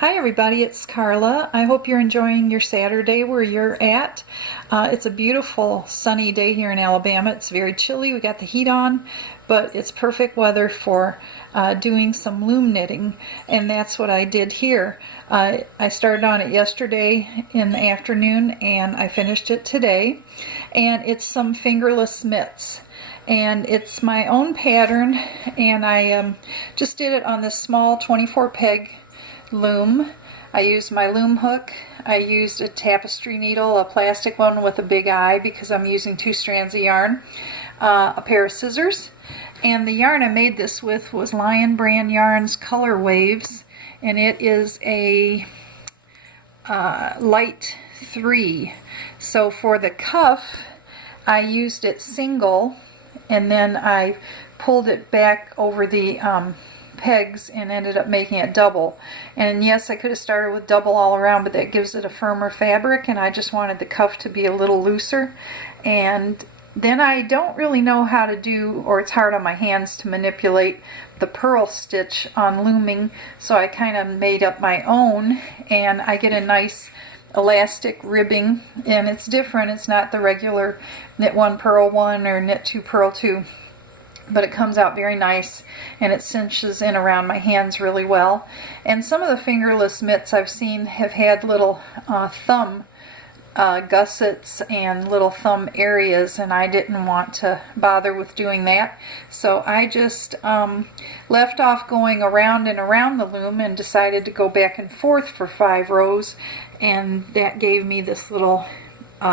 Hi everybody, it's Carla. I hope you're enjoying your Saturday where you're at. It's a beautiful sunny day here in Alabama. It's very chilly, we got the heat on, but it's perfect weather for doing some loom knitting, and that's what I did here. I started on it yesterday in the afternoon and I finished it today, and it's some fingerless mitts. And it's my own pattern, and I just did it on this small 24 peg loom. I used my loom hook. I used a tapestry needle, a plastic one with a big eye because I'm using 2 strands of yarn, a pair of scissors, and the yarn I made this with was Lion Brand Yarns Color Waves, and it is a light 3. So for the cuff I used it single, and then I pulled it back over the pegs and ended up making it double. And yes, I could have started with double all around, but that gives it a firmer fabric, and I just wanted the cuff to be a little looser. And then I don't really know how to do, or it's hard on my hands to manipulate the purl stitch on looming, so I kind of made up my own, and I get a nice elastic ribbing, and it's different. It's not the regular knit 1 purl 1 or knit 2 purl 2, but it comes out very nice, and it cinches in around my hands really well. And some of the fingerless mitts I've seen have had little thumb gussets and little thumb areas, and I didn't want to bother with doing that, so I just left off going around and around the loom and decided to go back and forth for 5 rows, and that gave me this little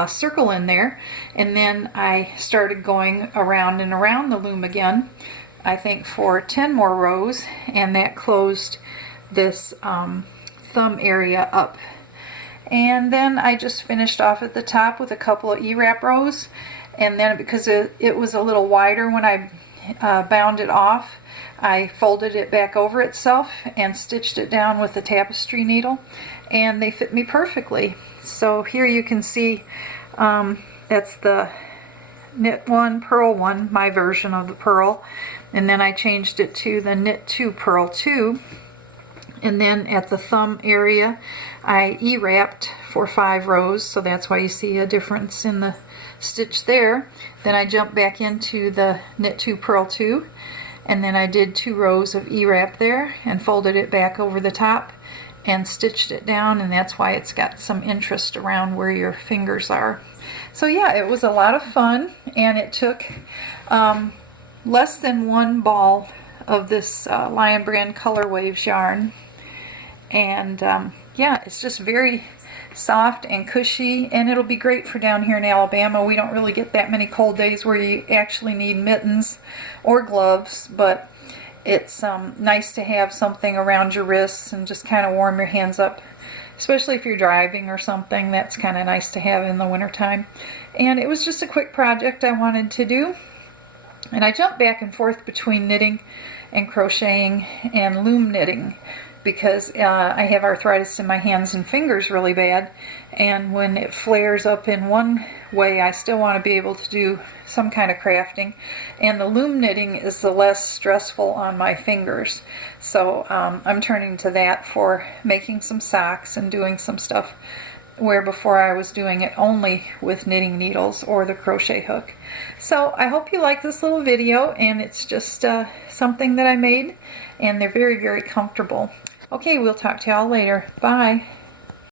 circle in there. And then I started going around and around the loom again, I think for 10 more rows, and that closed this thumb area up. And then I just finished off at the top with a couple of E-wrap rows, and then because it was a little wider when I bound it off, I folded it back over itself and stitched it down with the tapestry needle, and they fit me perfectly. So here you can see that's the knit 1 purl 1, my version of the purl, and then I changed it to the knit 2 purl 2. And then at the thumb area I E-wrapped for 5 rows, so that's why you see a difference in the stitch there. Then I jumped back into the knit 2 purl 2, and then I did 2 rows of E-wrap there and folded it back over the top and stitched it down, and that's why it's got some interest around where your fingers are. So yeah, it was a lot of fun, and it took less than 1 ball of this Lion Brand Color Waves yarn. And yeah, it's just very soft and cushy, and it'll be great for down here in Alabama. We don't really get that many cold days where you actually need mittens or gloves, but it's nice to have something around your wrists and just kind of warm your hands up, especially if you're driving or something. That's kind of nice to have in the wintertime. And it was just a quick project I wanted to do, and I jumped back and forth between knitting and crocheting and loom knitting because I have arthritis in my hands and fingers really bad, and when it flares up in one way, I still want to be able to do some kind of crafting, and the loom knitting is the less stressful on my fingers, so I'm turning to that for making some socks and doing some stuff where before I was doing it only with knitting needles or the crochet hook. So I hope you like this little video, and it's just something that I made, and they're very, very comfortable. Okay, we'll talk to y'all later. Bye.